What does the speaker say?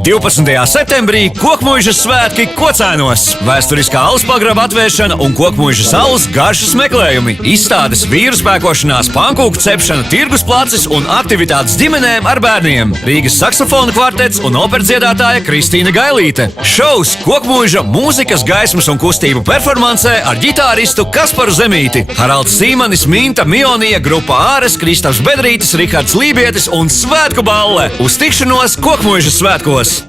12. septembrī Kokmuižas svētki Kocēnos, vēsturiskā alus pagraba atvēršana un Kokmuižas alus garšas meklējumi, izstādes vīru spēkošanās, pankūku cepšana, tirgus placis un aktivitātes ģimenēm ar bērniem. Rīgas saksofona kvartets un operdziedātāja Kristīna Gailīte. Šovs Kokmuiža mūzikas, gaismas un kustību performansē ar ģitāristu Kasparu Zemīti, Haralds Sīmanis, Minta, Mionija, grupa Āres, Kristaps Bedrītis, Rihards Lībietis un svētku balle. Uz tikšanos Kokmuižas svētkos!